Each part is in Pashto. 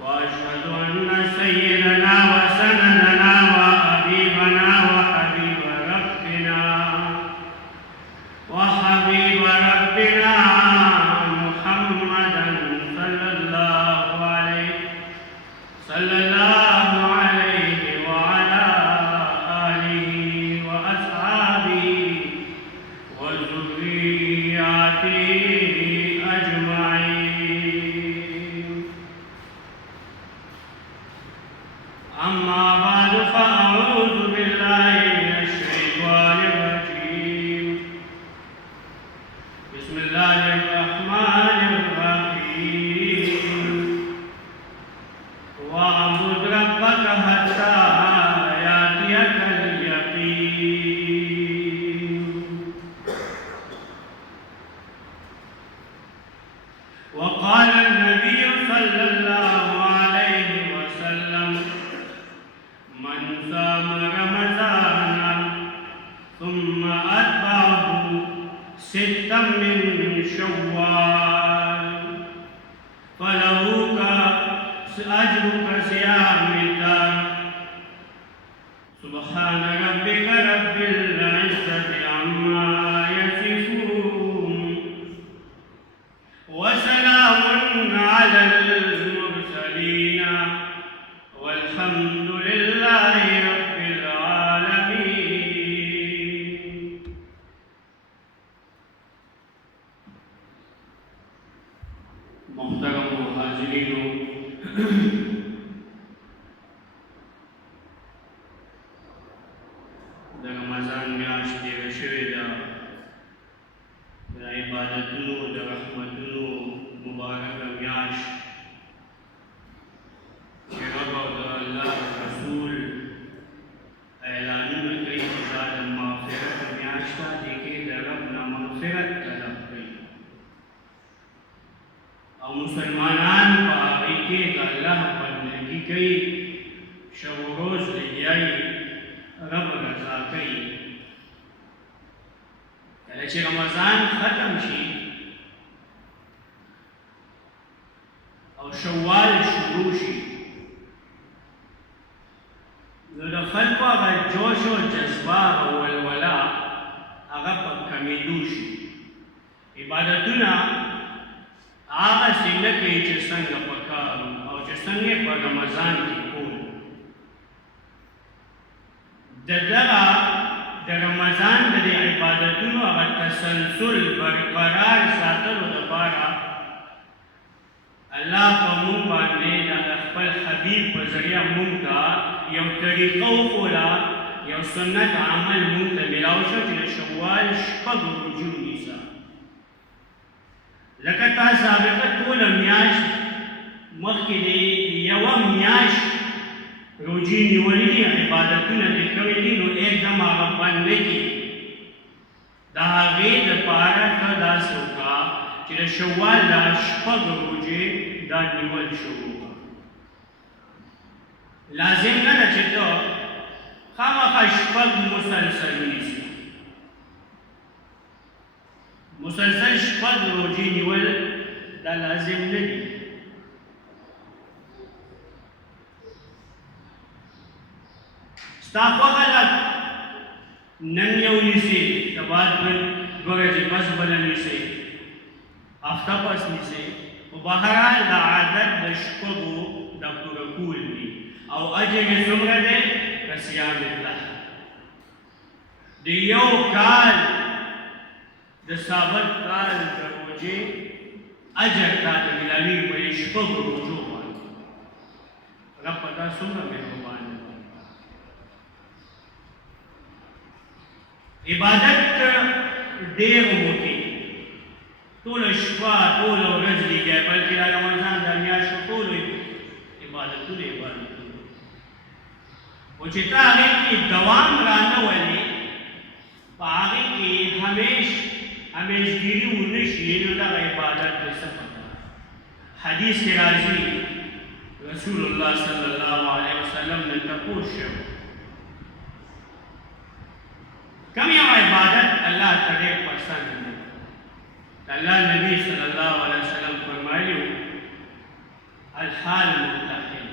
وأشهد أن سيدنا وسندنا وحبيبنا وحبيب ربنا محمدا صلى الله عليه وعلى آله وأصحابه وذرياته أجمعين. أما بعد فأعوذ بالله من الشيطان الرجيم. بسم الله الرحمن الرحيم. واعبد ربك حتى يأتيك اليقين. وقال النبي صلى الله عليه وسلم: من صام رمضان ثم أتبعه ستا من شوال فله أجر كصيام الدهر. سبحان ربك رب العزة عما يصفون وسلام على المرسلين والحمد لله رب العالمين. محترم حاضرین، د رمضان میاشت تېره شوې ده، د عبادتونو د رحمتونو مبارکه میاشت چې رب او د الله رسول اعلانونه کوي چې دا د مغفرت میاشت ده، دې کې د رب نه مغفرت طلب کوي او مسلمانان په هغې کې د الله بندګي کوي، شب و روز لګیایي، رب رضا کوي. کله چې رمضان ختم شي او شوال شروع شي، نو د خلکو هغه جوش او جذبه او ولوله هغه په کمېدو شي. عبادتونه هغسې نه کوي چې څنګه پکار او چې څنګه په رمضان کې کول. د رمضان د عبادتونو هغه تسلسل برقرار ساتلو دپاره الله په موږ باندې د خپل حبیب په ذریعه موږ ته یو طریقه وښوله، یو سنت عمل موږ ته میلاو شو چې د شوال شپږ روژې ونیسه. لکه تا سابقه ټوله میاشت مخکې د یوه میاشت روژې نیولي دي، عبادتونه دې کړي دي، نو एकदम هغه بند نه کړي. د هغې دپاره ته داسې وکړه چې د شوال دا شپږ روژې دا نیول شروع کړه. لازم نه ده چې ته خامخا شپږ مسلسل ونیسې. مسلسل شپږ روژې نیول دا لازم نه دي. ستا خوښه ده نن یو نیسې، سبا دوه ورځې پس بله نیسې، هفته پس نیسې، خو بهرحال د عادت د شپږو د پوره کول دي او اجر یې څومره دی؟ کصیام الدهر. د یو کال د ثابت کال د روژې اجر تا ته میلاویږي په دې شپږو روژو باندې. رب په تا څومره مهربان دی. عبادت ډېر موټي، ټوله شپه ټوله ورځ لګیا، بلکې د رمضان د میاشتو ټولو عبادتونه خو چې ته هغې کې دوام رانه ولې، په هغې کې همیشګیري ونه شي، نو دغه عبادت دی څه پته. حدیث کې راځي رسول الله صلی الله علیه وسلم نه تپوس شوی کم یو عبادت الله ته ډېر پسند دی. الله نبی صلی الله علیه وسلم فرمایلی الحال مرتحل.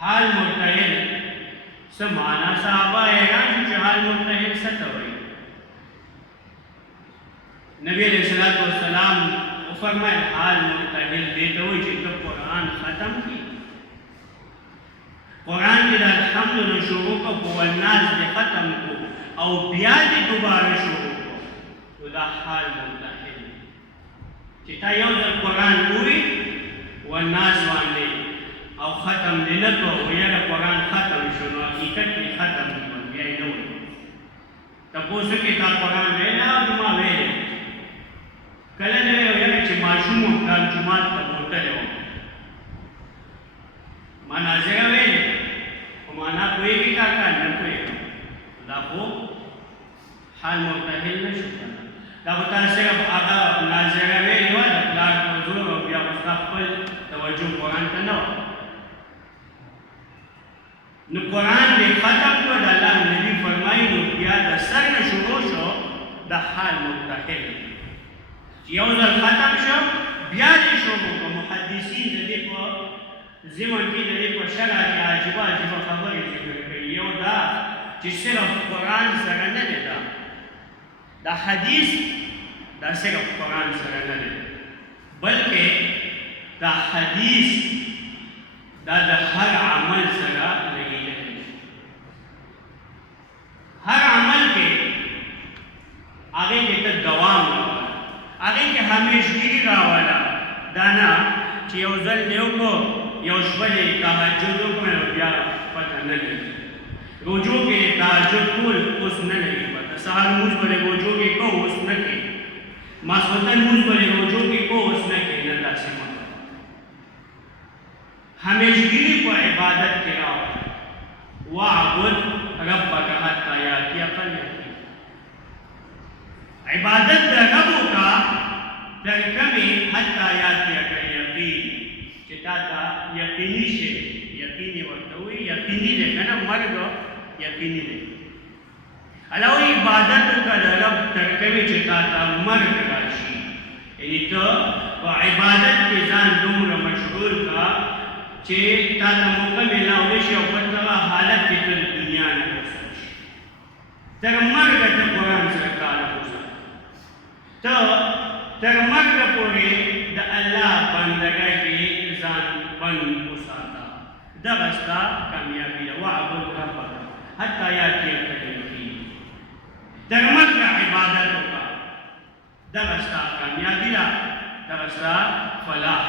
حال مرتحل سمعنا صحابہ حیران جو حال مرتحل ستوئی. نبی علیہ الصلوۃ والسلام فرمائے حال مرتحل دیتے ہوئے جب قرآن ختم کی قرآن کی الحمد نے شروع کو والناس نے ختم کو او بیا دی دوبارہ شروع کو تو دا حال مرتحل چتا یو در قرآن ہوئی والناس واندے او ختم دنکو ویرا قرآن ختم شنو حقیقت کی ختم دیون بیائی نوئی تپو سکی تا قرآن وینا جمعہ ویلے کله نه یو یو چې ماشوم د جمعات ته بوتلو معنا ځای ویلې او معنا کوئی کا نه کوي دا خو حال مرتحل نشو دا په تاسو سره هغه نازره ویلې و د پلان په زور او بیا مستقبل توجه قرآن ته نه نو قرآن دې ختم کړ د الله نبی فرمایي نو بیا د سر نه شروع شو د حال مرتحل یو ځل ختم شو بیا دې شروع کو محدثین د دې په زمن کې د دې په شرع کې عجیبه عجیبه خبرې ذکر کوي یو دا چې صرف قرآن سره نه دی دا حدیث دا صرف قرآن سره نه دی بلکې دا حدیث دا د هر عمل سره لګېدلی هر عمل کې هغې کې ته دوام هغه کې همیشګي راواله دا نه چې یو ځل دیو کو یو شپه تهجد وکړو بیا پته نه لګي روزو کې تهجد کول اوس نه لګي پته سهار موږ په روزو کې کو اوس نه کې ماسوتن موږ په روزو کې کو اوس نه کې نه تاسو مته همیشګي په عبادت کې راواله واعبد ربک حتی یاتیک الیقین عبادت د رب کا در کمی حتی یاتیک الیقین چې تا ته یقیني شي یقیني ورته وایي یقیني دی که نه مرګ یقیني دی علاوه عبادت وکړه د رب تر کوې چې تا ته مرګ راشي یعنې ته په عبادت کې ځان دومره مشغول کا چې تا ته موقع میلاولی شي او په دغه حالت کې ته دنیا نه وسل شي تر مرګه ته قرآن سره کار وکړه تر مرګ پورې د الله بندګۍ کې ځان بند وساته دغه ستا کامیابي ده واعبد ربک حتی یاتیک الیقین تر مرګ عبادت وکړه دغه ستا کامیابي ده دغه ستا فلاح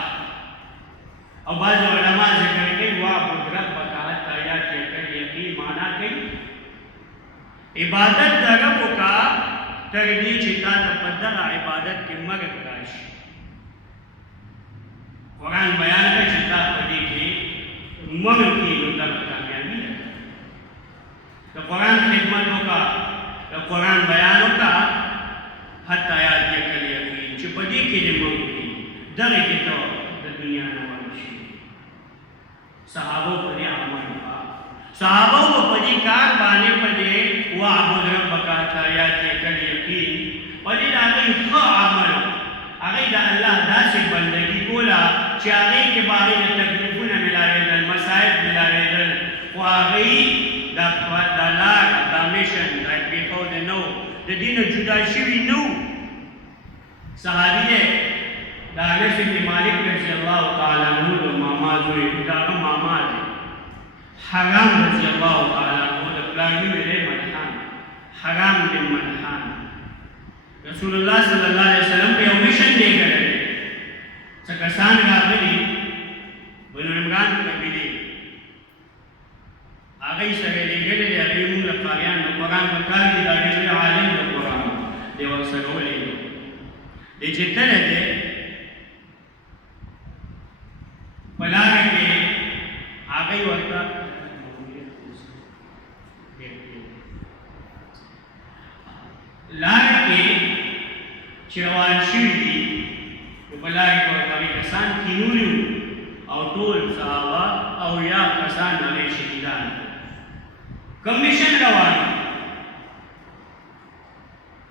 او بعض علما ذکر کوي واعبد ربک حتی یاتیک الیقین معنا کوي عبادت د رب وکړه تر دې چې تا ته په دغه عبادت کې مرګ راشي قرآن بیان کوي چې تا په دې کې مرګ کېږي دغه کامیابي ده د قرآن خدمت وکړه د قرآن بیان وکړه حتی یاتیک الیقین چې په دې کې دې مرګ کېږي دغې کې ته د دنیا نه ورشي صحابو په دې عمل وکړه صحابو په دې کار باندې په دې واعبد ربک حتی یاتیک الیقین په دې د هغوی ښه عمل هغوی د الله داسې بندګي کوله چې هغوی کې به هغوی د تکلیفونه میلاوېدل مصائب میلاوېدل خو هغوی دا لار دا میشن دا پرېښودی نه و د دې نه جدا شوي نه و صحابي دی د انس بن مالک رضی الله تعالی عنه د ماما زوی د هغه ماما دی حرام رضی الله تعالی عنه د پلار نوم یې دی ملحان حرام بن ملحان رسول الله صلی الله علیه وسلم په یو میشن دی کړی څه کسان راغلي بنو عمران قبیلې هغوی سره لېږلي دي هغوی مونږ له قاریان د قرآن په کار کې د ډېر لوی عالم د قرآن دی ورسره ولېږو دی چې تللی دی په لاره کې هغوی ورته لاره کې چې روان شوي دي نو په لارې کې ورته هغوی کسان کینولي وو او ټول صحابه او یا کسان هغوی شهیدان کوم میشن روان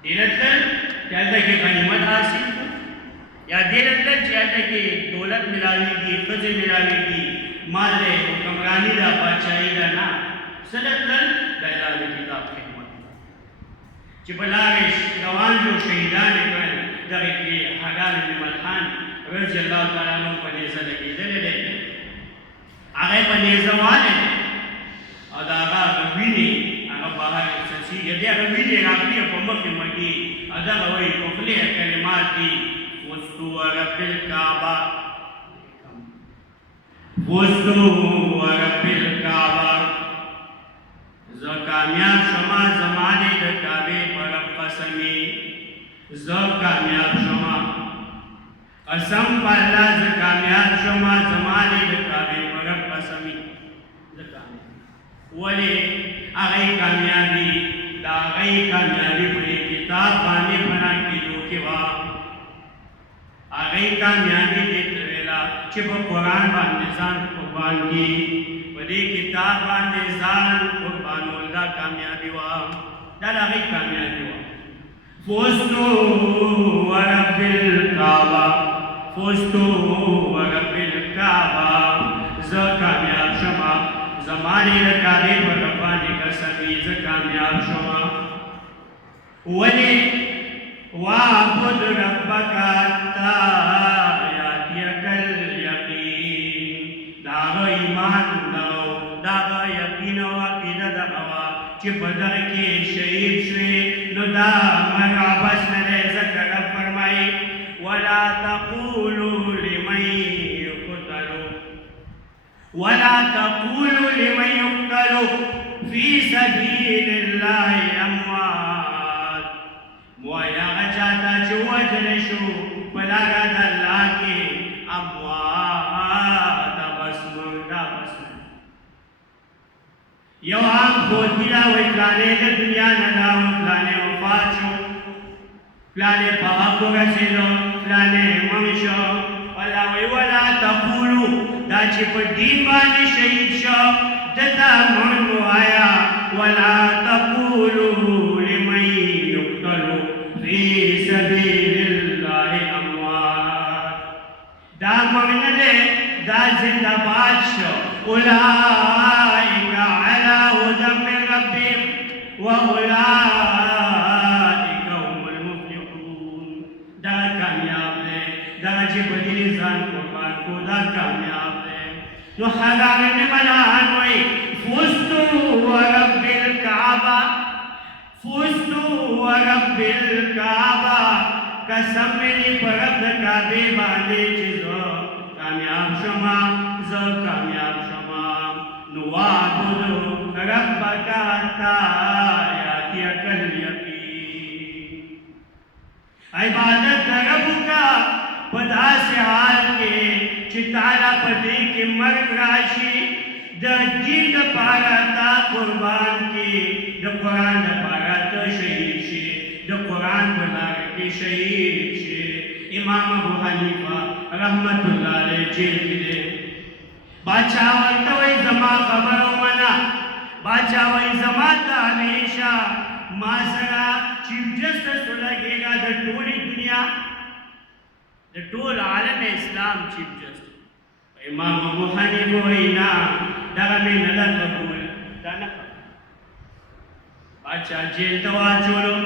ډېره تلل چې هلته کې غنیمت حاصل کړو یا دې راتلل چې هلته کې دولت ملاوېږي ښځې ملاوېږي مال دی حکمراني ده پاچاهي ده نه څه راتلل د الله د کتاب خدمت چې په لارې روان شو شهیدان یې کړل دغې کې حاګان بن ملحان رضی الله تعالی عنه په نیزه لګېدلی دی هغه یې په نیزه والی دی او د هغه وینې هغه بهر څڅېږي د هغه وینې راغلي په مخ یې مږي او دغه وایي په خولې یې کلمات دي فزت ورب الکعبه فزت ورب الکعبه زه کامیاب شما زما دې د کعبې په رب قسمي زه کامیاب شما قسم په الله زه کامیاب شما زما دې د کعبې په رب قسمي زه کامیاب ولې هغه کامیابي د هغه کامیابي په کتاب باندې بنا کېدو کې وه هغه کامیابي دې ته ویله چې په قرآن باندې ځان قربان کړي په دې کتاب باندې ځان قربانول دا کامیابي وه دا د هغې کامیابي وه فزت ورب الکعبه فزت ورب الکعبه زه کامیاب شمه زما دې د کعبې په رب باندې قسم وي زه کامیاب شمه ولې واعبد ربک حتی یأتیک الیقین دا هغه ایمان دغه دا هغه یقین او عقیده دغه وه چې په دغه کې شهید شوې نو دا مرګ عبث نه دی ځکه رب فرمایي ولا تقولوا لمن يقتل في سبيل الله اموات مویا چاته چې وجل شو په لاره د الله کې اموات بس مردا بس یو عام خوتی را وی پلانې د دنیا نه دا پلانې وفات شو پلانې په حق ورسېدو پلانې مړ شو الله وی ولا تقولو دا چې په دین باندې شهید شو دته مړ وایه ولا تقولو لمن یقتل فی سبیل الله اموات دا مړ نه دی دا زنده باد شو اولئک علی هدی من ربهم واولئک هم المفلحون دا کامیاب دی دا چې په دې ځان قربان کو دا کامیاب دی نو حاګان بن ملحان وایي فزت ورب الکعبه فزت ورب الکعبه قسم مې په رب د کعبې باندې چې زه کامیاب شمه زه کامیاب شمه نو واعبد ربک حتی یأتیک الیقین عبادت رب کا په داسې حال کې چې تعالی په دې کې مرګ راشي د دین دپاره تا قربان کې د قرآن دپاره ته شهید شي د قرآن په لاره کې شهید شي امام ابو حنیفه رحمت الله علیه جیل کې دی باچا ورته وایي زما خبره ومنه باچا وایي زما ته همیشه ما سره چیف جسټس ولګېږه د ټولې دنیا د ټول عالم اسلام چیف جسټس امام ابو حنیفه وایي نه دغه مې نه ده قبول دا نه باچا جیل ته واچولو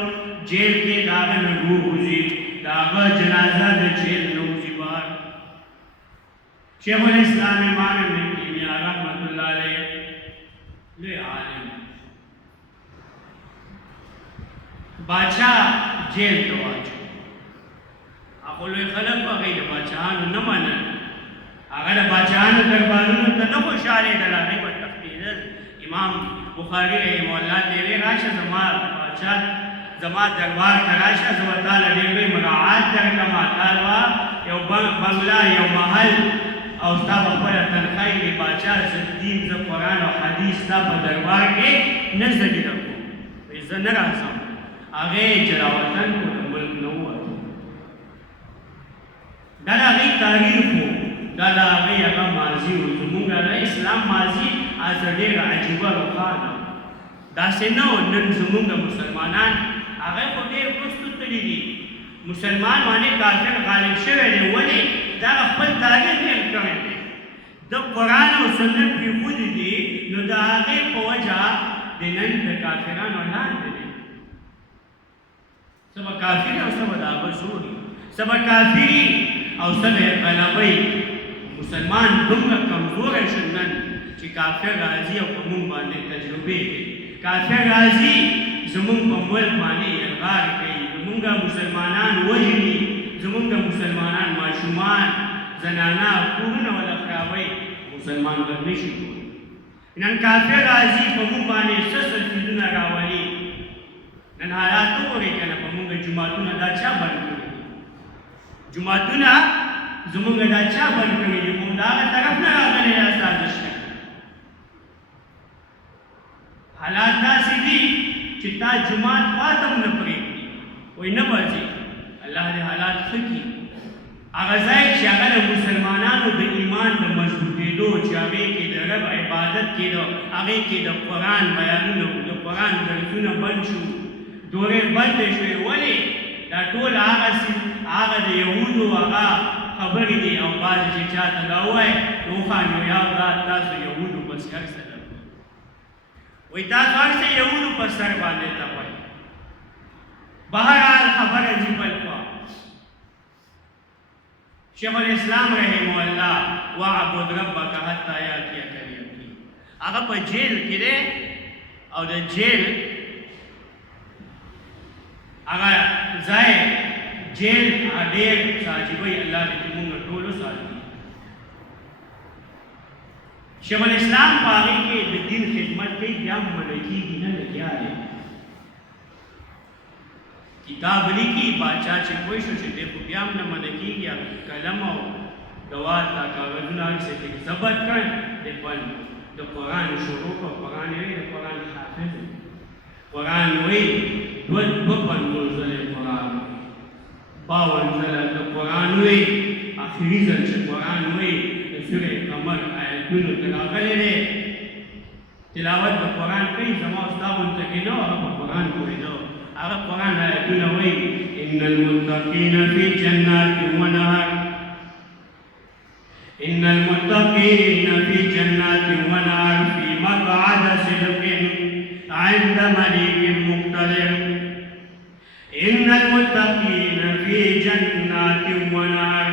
جیل کې د هغه نه روح وځي د هغه جنازه د جیل نه وځي بهر شیخ الاسلام امام ابن تیمیه رحمت الله علیه لوی عالم باچا جیل ته واچو هغه لوی خلک هغوی د باچاهانو نه منل هغه د باچاهانو دربارونو ته نه خوشحالېدل هغوی به تښتېدل امام بخاري رحمه الله ته ویې راشه زما باچا زما دربار ته راشه زه به تاله ډېر لوی مراعات درکړم تا به یو بنګله یو محل او ستا به خپله تنخواه وي باچا زه دین زه قرآن او حدیث ستا په دربار کې نه زه لیده کوم زه نه راځم هغې جلاوطن کو د ملک نه ووتو دا د هغې تاریخ و دا د هغې هغه ماضي و زمونږ د اسلام ماضي هلته ډېره عجیبه روښانه داسې نه و نن زمونږ مسلمانان هغه خو ډېر وروستو تللي دي مسلمان باندې کافر غالب شوی دی. ولې؟ دا خپل تاریخ یې کړی دی. د قرآن او سنت پرېښودي دي، نو د هغې په وجه د نن د کافرانو لاندې دی. څه به کافر او څه به د هغه زور، څه به کافري او څه به یې غلبوي. مسلمان دومره کمزوری شو نن چې کافر راځي او په موږ باندې تجربې کوي. کافر راځي زموږ په ملک باندې یرغال کوي، زموږ مسلمانان وژني، زموږ مسلمانان ماشومان زنانه کورونه ولا خرابوي. مسلمان به نشي کولی. نن کافر راځي په موږ باندې څه څه څیزونه راولي. نن حالات وګورئ که نه، په موږ جوماتونه دا چا بند کړي دي؟ جوماتونه زموږ دا چا بند کړي دي؟ خو د هغه طرف نه راغلی دا سازش دی. حالات داسې دي چې تا جومات خواته هم نه پرېږدي، وایي نه به ځې. الله دې حالات ښه کړي. هغه ځای چې هغه د مسلمانانو د ایمان د مضبوطېدو، چې هغې کې د رب عبادت کېده، هغې کې د قرآن بیانونه، د قرآن درسونه بند شو، دورې بندې شوې. ولې؟ دا ټول هغه د یهودو هغه خبرې دي. او بعضې چې چاته دا ووایي نو وخاندي، یا دا تاسو یهودو په سر سره وایي، تاسو هر څه یهودو په سر باندې ته وایي. بهرحال خبره ځي بل خوا. شیخ الاسلام رحمه الله واعبد ربک حتی یاتیک الیقین، هغه په جیل کې دی او د جیل هغه ځای جیل ډېر ساجبوي. الله دې موږ ټول ساتي. شیخ الاسلام په هغې کې د دین خدمت کوي، بیا هم منع کېږي نه لګیا دی. کتاب لیکي، باچا چې پوه شو چې دی خو بیا هم نه منع کېږي، قلم او دوات دا کاغذونه هر څه پکې ضبط کړ، دی بند د قرآن شروع کړ. قرآن یې وایي د قرآن حافظ، قرآن وایي 52 ځلې قرآن، 52 ځله د قرآن وایي. آخري ځل چې قرآن وایي د سورې قمر آیتونو ته راغلی دی، تلاوت د قرآن کوي. زما ستا غونته کې نه و، هغه په قرآن پوهېده. هغه قرآن آیتونه وایي ان المتقین فی جنات ونهر، ان المتقین فی جنات ونهر فی مقعد صدق عند ملیک مقتدر. ان المتقین فی جنات ونهر،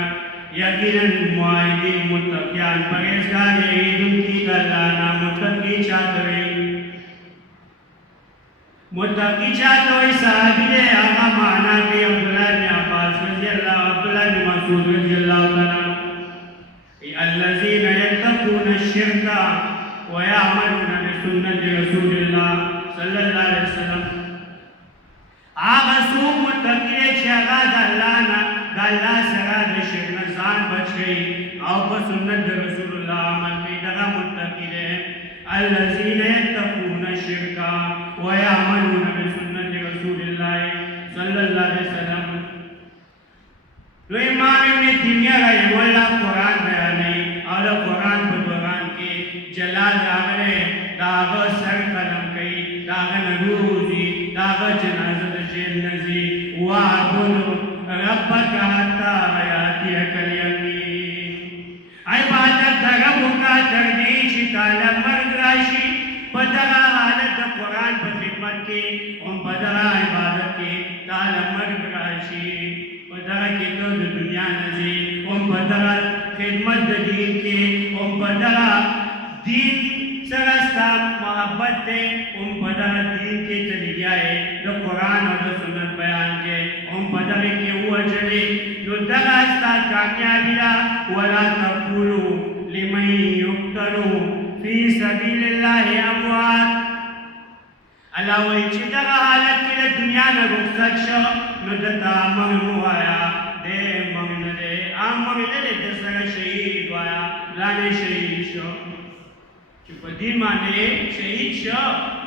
یقیناً معاہدین متقیان پرہیزگار عیدن کی اللہ نا. متقی چاہتے ہوئی، متقی چاہتے ہوئی صحابی نے آقا معنی کی عبداللہ بن عباس رضی اللہ، عبداللہ بن مسعود رضی اللہ تعالیٰ، الذین یتقون الشرک ویعملون بسنت رسول اللہ صلی اللہ علیہ وسلم. آغا سوک متقی چی آغا دا اللہ نا، دا اللہ سرا دا شرک نزان بچ گئی او با سنت رسول اللہ عمل کی. دغا متقی دے الذین یتقون الشرک ویعملون بسنت رسول اللہ صلی اللہ علیہ وسلم. تو امام ابن تیمیہ رحمہ اللہ قرآن بیانی اور قرآن پر دوران کے جلال راغلے داغا سر قلم کئی، داغا نروزی، داغا جنازت جیل نزی. وَعَبُدُ رَبَّكَ حَتَّى يَأْتِيَكَ الْيَقِينُ. عبادت دا رب کا تردی چی تالا مرگ راشی. بدغا حالت دا قرآن پر خدمت کی، بدغا عبادت کی تالا مرگ راشی. بدغا کی تو دنیا نزی، بدغا خدمت دا دین کی، بدغا دین سرستا محبت دے، بدغا دین کی طریقہ ہے دا قرآن اور دا سنت بیان کے، بدغا کی ہوا چلے. نو دغا استا کامیابی دا ولا تقولو لمن یقتلو فی سبیل اللہ اموات. اللہ وی چی دغا حالت کی دنیا میں رخصت شو، نو دتا مغنو آیا دے مغن دے آم مغن دے دسر شہید آیا لانے شہید شو. چی پا دین مانے شہید شو،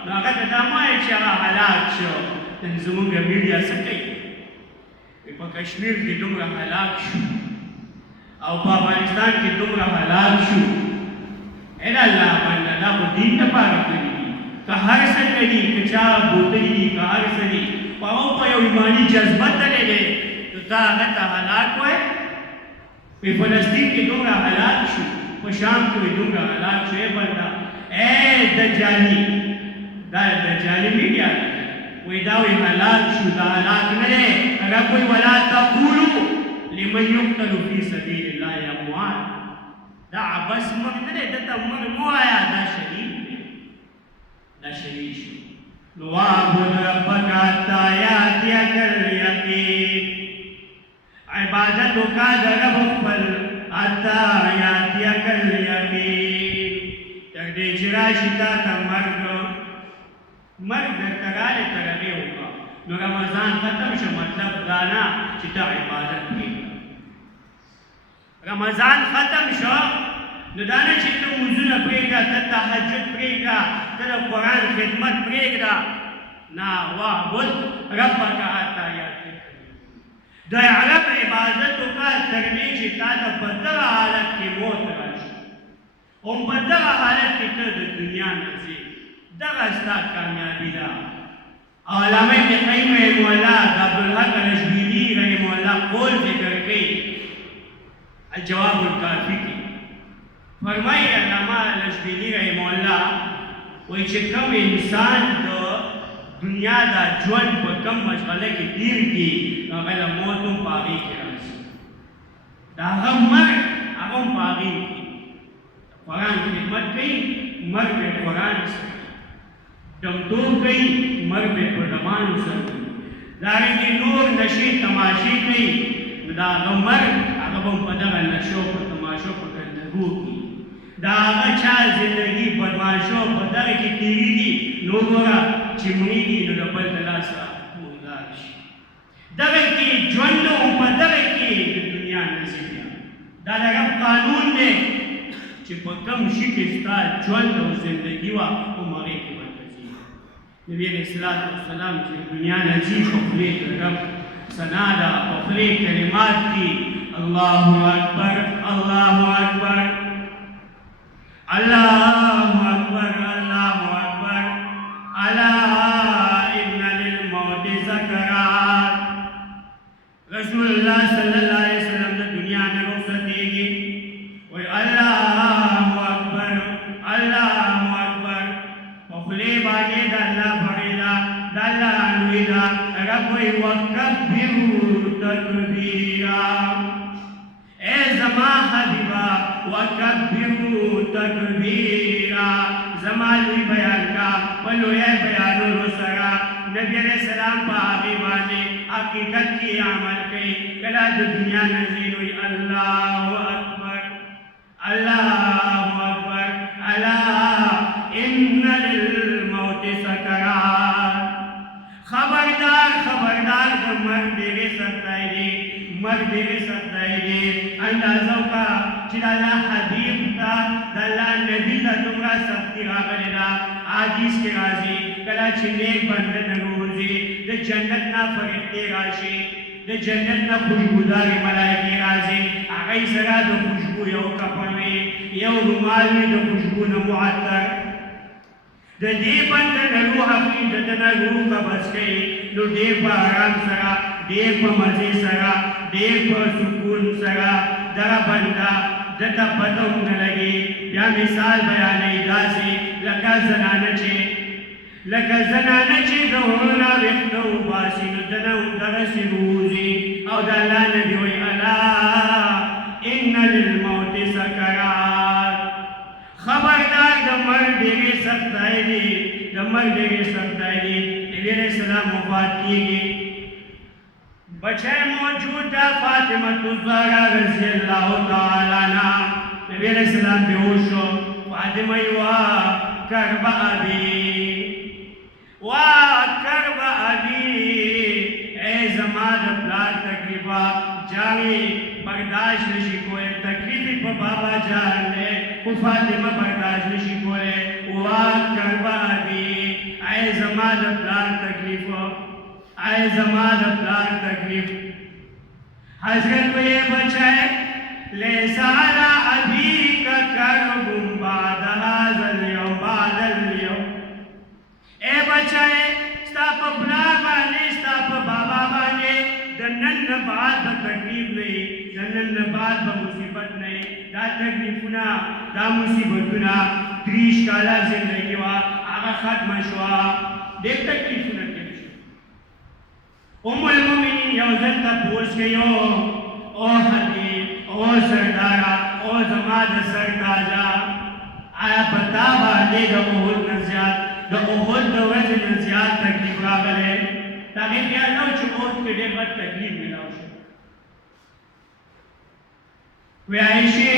نو اگر دتا مائی چی اگا حالات شو. تنظمون کا میڈیا سکی پا کشمیر کی دمرا حلاک شو او پا افغانستان کی دمرا حلاک شو. اینا اللہ باندہ دا کو دین نپارا کری دی کہ ہر سن دی، کہ چاہ بوتری دی، کہ ہر سن دی پاو پا یو ایمانی جذبت دلے دے. تو تا هغه ته هلاک وای په فلسطین کې دومره هلاک شو په شام کې دومره هلاک شو بنده دجالي دا دجالي میډیا وای دا وی هلاک شو دا هلاک نه دی رب وی ولا تقولوا لمن يقتل في سبيل الله اموات دا عباس مرګ نه دی دته مرګ مو آیا دا شهید دی دا شهید شو نو واعبد ربك حتى يأتيك اليقين عبادت کا درب خپل حتى يأتيك اليقين تر دې چې راشي تا ته مرګ تراله ترغه وکړه نو رمضان ختم شو مطلب دا نه چې ته عبادت وکړې رمضان ختم شو نو دا نه چې ته موزونه پرېږده ته تهجد پرېږده ته د قرآن خدمت پرېږده نه واعبد ربک حتی یأتیک د عرب عبادت وکړه تر دې چې تا ته په دغه حالت کې موت راشي او په دغه حالت کې ته د دنیا نه ځې دغه ستا کامیابي ده علامه ابن قیم رحمه الله د عبدالحق الاشبیلی رحمه الله قول ذکر کوي الجواب الکافی کې فرمایي علامه الاشبیلی رحمه الله وایي چې کوم انسان د دنیا دا ژوند په کم مشغله کې تیر کړي هغه له موت هم په هغې کې راځي د هغه مرګ هغه هم په هغې کې قرآن خدمت کوي مرګ به قرآن سره دمتوب کوي مرګ به په ډمانو سره کوي دارنګې نور نشې تماشې کوي نو د هغه مرګ هغه به هم په دغه نشو په تماشو په ګندګو کې د هغه چا زندګي بدماشو په دغه کې تېرېږي نو ګوره چې مړېږي نو د بل د لاسه مردار شي دغه کې ژوند هم په دغه کې د دنیا نه ځي بیا دا د رب قانون دی چې په کوم شي کې ستا ژوند او زندګي وه هم هغې کې ورته ځي نبي علیه الصلاة والسلام چې دنیا نه ځي په خولې د رب ثنا ده په خولې کلمات دي الله اکبر الله اکبر الله اکبر الله اکبر الا ان للموت سکرات رسول الله صلی الله علیه وسلم د دنیا نه رخصتېږي وایي الله اکبر الله اکبر په خولې باندې د الله بړېده د الله لوی ده رب وایي وکبروا تکبیرا اے زما حبیبا وکبروا تکبیرا زما لوی بیان کا پلوی بیانونو سره نبی علیہ السلام په هغې باندې حقیقت کې عمل کوي کله د دنیا نه ځي نو الله اکبر الله اکبر الا ان للموت سکرات خبردار خبردار د مرګ ډېرې سختۍ دي مرګ ډېرې سختۍ دي اندازه وکړه چې د الله حبیب ته د الله نبي ته دومره سختي راغلې ده حدیث کې راځي کله چې نیک بنده ننوځي د جنت نه فرښتې راشي د جنت نه خوشبودارې ملایکې راځي هغوی سره د خوشبو یو کفن وي یو رومال وي د خوشبو نه معطر د دې بنده نه روح اخلي د ده نه روح قبض کوي نو ډېر په ارام سره ډېر په مزې سره ډېر په سکون سره دغه بنده دته پته هم نه لګي بیا مثال بیانوي داسې لکه زنانه چې د هغو نه ویښته وباسي نو ده نه هم دغسې ووځي او د الله نبي وایي الا ان للموت سکرات خبردار د مرګ ډېرې سختۍ دي د مرګ ډېرې سختۍ دي نبي علیه السلام وفات کېږي بچه موجود ده فاطمة الزهرا رضی الله تعالی عنها نبی علیہ السلام بیهوش شو فاطمه وا کرب ابی اے زما د پلار تکلیفه جانې برداشت نشي کولی تکلیف په بابا جان دی خو فاطمه برداشت نشي کولی وا کرب ابی اے زما د پلار تکلیفه اے زما د پلار تکلیف حضرت کو یہ بچائے لیسا علی ابیک کرب بعد هذا اليوم بعد اليوم اے بچائے ستا پا پلار باندې ستا پا بابا باندې د نن بعد تکلیفونه دا مصیبتونه 30 کاله زندگی وه هغه ختمه شوه ډېر تکلیفونه تېر شو ام المؤمنین یو ځل تپوس کوي او حبیب او سرداره او زما د سر تاجه آیا په تا باندې د احد نه زیات د احد د ورځې نه زیات تکلیف راغلی د هغې خیال نه و چې احد کې ډېر بد تکلیف میلاو شو وی عائشې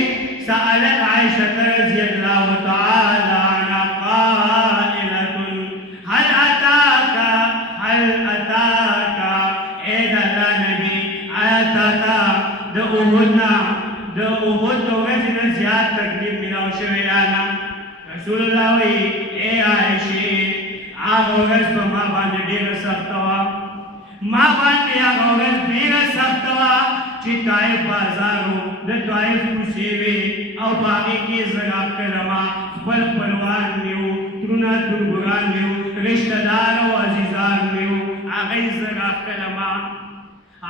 سألت عائشة رضي الله تعالى عنها قائلة هل أتاك اے د الله نبی آیا تا ته د احد د ورځې نه زیات تکلیف میلاو شوی یا نه رسول الله وایي ای عایشې هغه ورځ په ما باندې ډېره سخته وه ما باندې هغه ورځ ډېره سخته وه چې طایف بازار و د طایف کوڅې وې او په هغې کې زه راښکلمه خپل خپلوان مې وو ترونه تربوران مې وو رشته دار او عزیزان مې وو هغه یې زه راښکلمه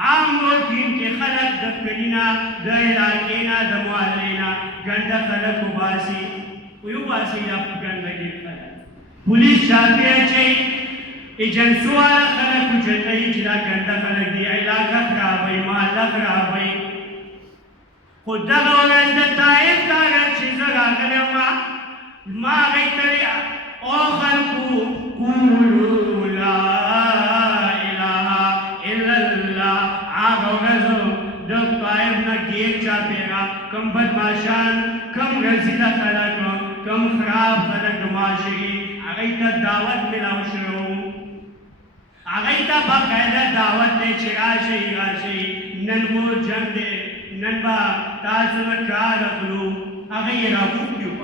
عام روټین کې خلک د کلي نه د علاقې نه د محلې نه ګنده خلک وباسي ویوباسي دا ګندګي خلک پولیس چاپې اچوي ایجنسو والا خلک اوچتوي چې دا ګنده خلک دي علاقه خرابوي محله خرابوي خو دغه ورځ د طایف دا ورځ چې زه راغلی وم ما هغې ته او خلکو قولو لا د طایف نه ګیر چاپېره کم بدماشان کم رزیله خلک کم خراب خلک معاشري هغوی ته دعوت میلاو شوی و هغوی ته باقاعده دعوت دی چې راشئ راشئ نن خو جنګ دی نن به تاسو نه کار اخلو هغه یې راغوښتي وو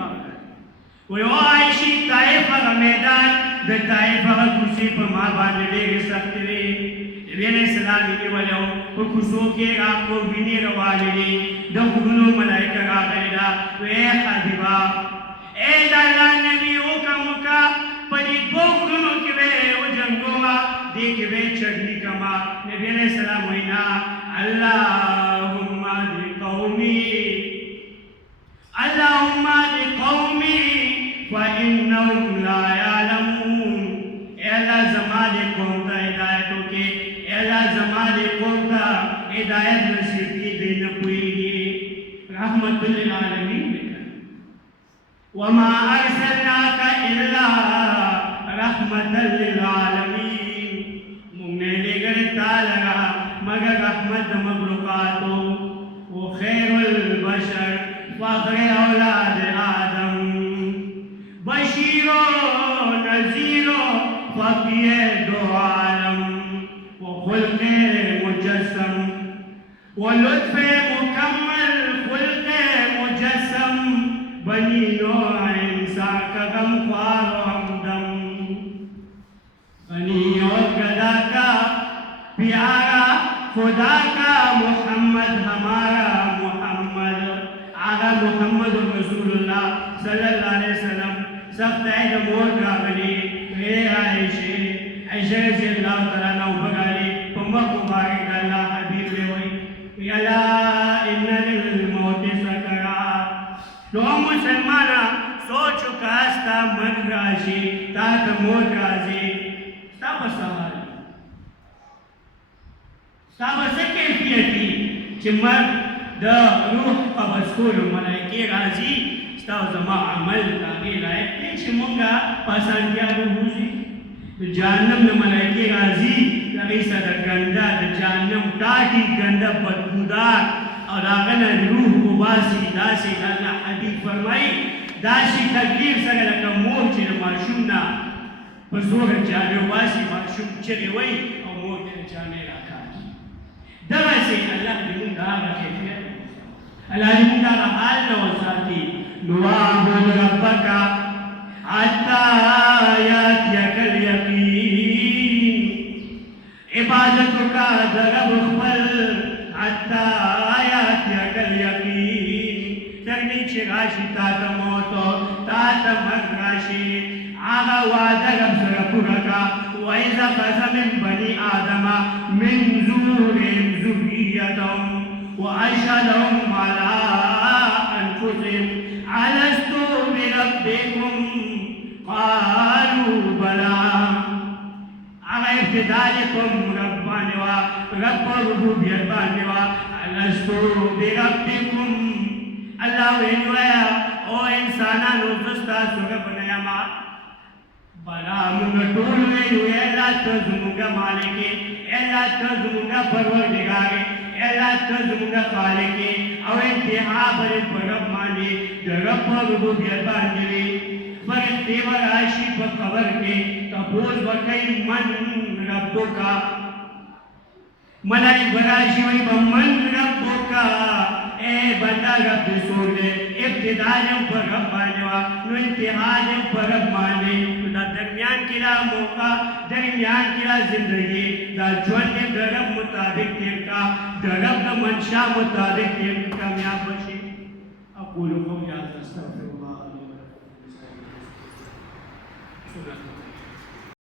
وایي او عایشې طایف هغه میدان د طایف هغه کوڅې په ما باندې ډېرې سختې وې نبی علیہ السلام نیولی و په کوڅو کې راکو وینې روانې دي د غرونو ملایکه راغلې ده وی حبیبه ای د الله نبي حکم وکړه په دې دوو غرونو کې به وجنګومه دې کې به چغلي کما نبی علیہ السلام وایي نه اللهم اهد قومي اللهم اهد قومي فانهم لا يعلمون اے اللہ زما دې قوم ته ہدایت وکړې اللہ زمانے قوم کا ہدایت نصیب کی دے نہ پوئیگی رحمت للعالمین بکر وما ارسلناک الا رحمت للعالمین مونگنے لے گئے تالرا مگر رحمت مخلوقاتو وہ خیر البشر فخر اولاد آدم بشیر و نذیر و فقیر دو عالم خلق مجسم ولطف مکمل خلق مجسم بنی نوع انسان کا غم خوار و ہمدم بنی اور گدا کا پیارا خدا کا محمد ہمارا محمد آغا محمد رسول اللہ صلی اللہ علیہ وسلم سخت عید موت راغلی اے عائشہ عائشہ رضی اللہ تعالیٰ عنہ بغالی پمک مبارک اللہ حبیب وی یلا ان للموت سکرات لو مسلمانا سوچو کاستا مرگ راشی تاک موت رازی ستا بسوال ستا بس کیفیتی چی مرگ دا روح قبض کولو ملائکی رازی ستا زما عمل تاغی لائق تی چی منگا پاسانتیا رو بوزی جہنم نے ملائکے راضی لغیسا دا گندہ دا جہنم تاکی گندہ بدبودار اور آغنا روح مباسی داسی اللہ حبیب فرمائی داسی تکلیف سگا لکا مور چی معشومنا پزور جانے واسی معشوم چگے وی اور مور چی جانے راکاکی دغا سے اللہ دیمون دا آغا کیفیت اللہ دیمون دا آغا حال نوزاتی نوابود ربکا حتی یاتیک الیقین عبادتو کا درب خبل حتی یاتیک الیقین ترنی چی راشی تاتا موتو تاتا مرگ راشی آغا وعدہ رب سرپورکا وَإِذَا خَذَ مِن بَنِي آدَمَ مِن ظُهُورِهِمْ ذُرِّيَّتَهُمْ وَأَشْهَدَهُمْ عَلَىٰ أنفسهم ألست بربكم قالوا بلى على ابتدالكم رباني ورب ربوبية باني ألست بربكم الله وينويا او انسانا نوزستا سوربنا يما بلا من طول وينويا لا تزمونغا مالكي الا تزمونغا پروردگار الا تزمونغا خالق او انتها بر رب ماني رب ربوبيت باندې پر دیو راشي په خبر کې تپوس وکای من ربک ملائک براشي وي من ربک اے بندہ رب سور دے ابتدا جم پر رب باندې وا نو انتها جم پر رب باندې دا درمیان کې لا موقع درمیان کې لا زندگی دا ژوند د رب مطابق تیر کا د رب د منشا مطابق تیر کامیاب بشي اقول قولي هذا استغفر الله لي ولكم